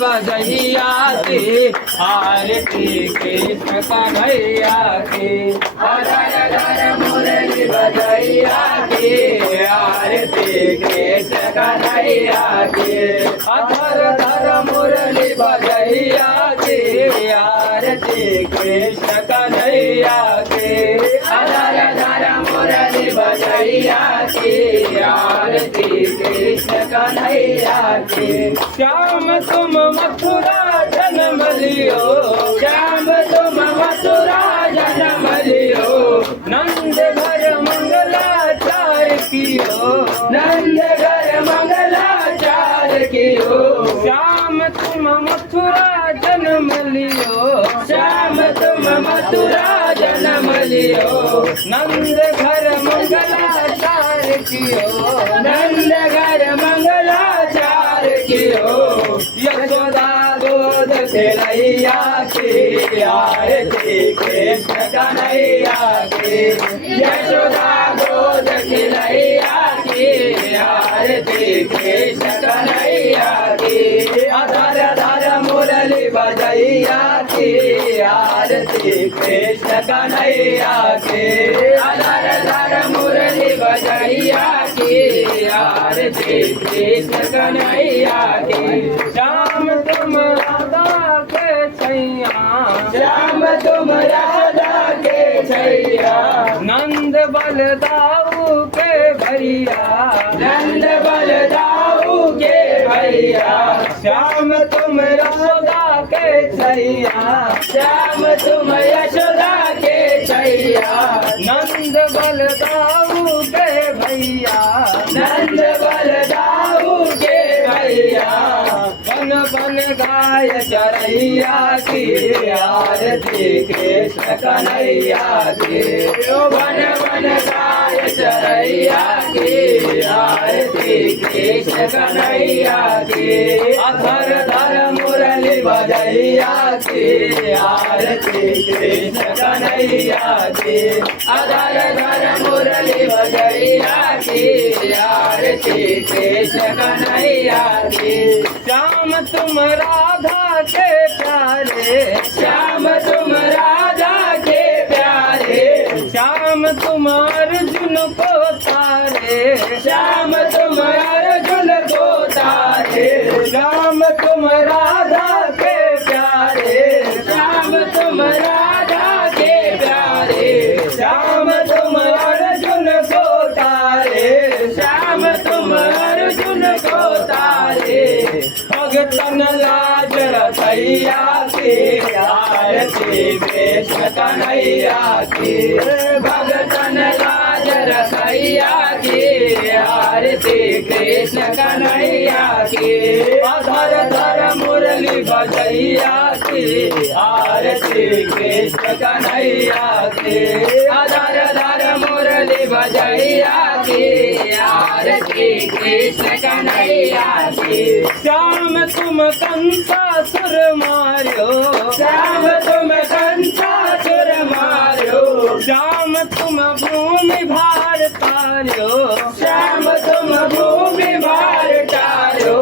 बजैया की आरती कृष्ण कन्हैया की धर धर मुरली बजैया की आरती कृष्ण कन्हैया की धर धर मुरली बजैया की आरती कृष्ण कन्हैया की धर धर मुरली बजैया की आरती कृष्ण कन्हैया की श्याम तुम मथुरा जन्म लियो श्याम तुम मथुरा जन्म लियो नंद घर मंगलाचार कियो नंद घर मंगलाचार कियो श्याम तुम मथुरा जन्म लियो श्याम तुम मथुरा जन्म लियो नंद घर मंगलाचार कियो नंद घर मंगलाचार कियो यशोदा गोद खेलैया की आरती कृष्ण कन्हैया की यशोदा गोद खेलैया की आरती कृष्ण कन्हैया की धर धर मुरली बजैया की आरती कृष्ण कन्हैया की धर धर मुरली बजैया की आरती कृष्ण कन्हैया की श्याम तुम राधा के छैया श्याम तुम राधा के छैया नंद बलदाऊ के भैया नंद बलदाऊ के भैया श्याम तुम यशोदा के छैया श्याम तुम यशोदा के छैया नंद बलदाऊ के भैया नंद बलदाऊ के भैया बन बन गाय चरैया की आरती कृष्ण कन्हैया की बन बन गाय चरैया की आरती कृष्ण कन्हैया की धर धर मुरली बजैया की आरती कृष्ण कन्हैया की धर धर मुरली बजैया की आरती कृष्ण कन्हैया की श्याम तुम राधा के प्यारे श्याम तुम राधा के प्यारे श्याम तुम अर्जुन को तारे श्याम तुम अर्जुन को तारे श्याम तुम राधा के प्यारे श्याम तुम राधा के प्यारे श्याम तुम अर्जुन को तारे श्याम तुम अर्जुन को तारे भगतन लाज रखैया की आरती कृष्ण कन्हैया की भगतन लाज रखैया की आरती कृष्ण कन्हैया की धर धर मुरली बजैया की आरती कृष्ण कन्हैया की धर धर मुरली बजैया की आरती कृष्ण कन्हैया की श्याम तुम कंसासुर मार्यो श्याम तुम कंसासुर मार्यो श्याम तुम भूमि भार तार्यो श्याम तुम भूमि भार तार्यो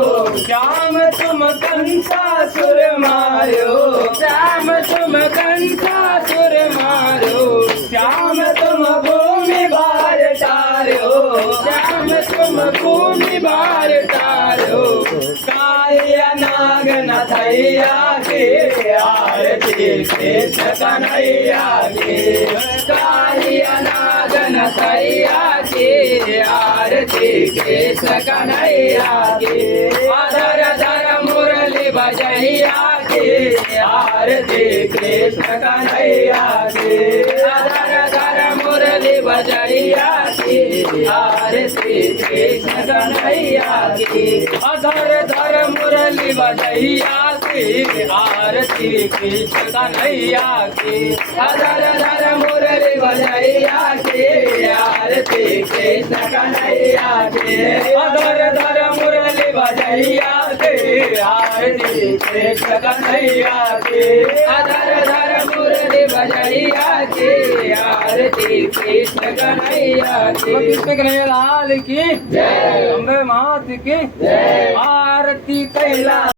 श्याम तुम कंसासुर मार्यो श्याम तुम कंसासुर मार्यो श्याम तुम भूमि भार तार्यो श्याम तुम भूमि भार तार्यो कालिया नाग नथैया की आरती कृष्ण कन्हैया की कालिया नाग नथैया की आरती कृष्ण कन्हैया की धर धर मुरली बजैया की आरती कृष्ण कन्हैया की धर धर मुरली बजैया की आरती कृष्ण कन्हैया की धर धर मुरली बजैया की आरती कृष्ण कन्हैया की धर धर मुरली बजैया की आरती कृष्ण कन्हैया की धर धर मुरली बजैया की आरती कृष्ण कन्हैया की धर धर मुरली बजैया की आरती कृष्ण कन्हैया की कृष्ण कन्हैया लाल की जय अम्बे मात की जय आरती कैला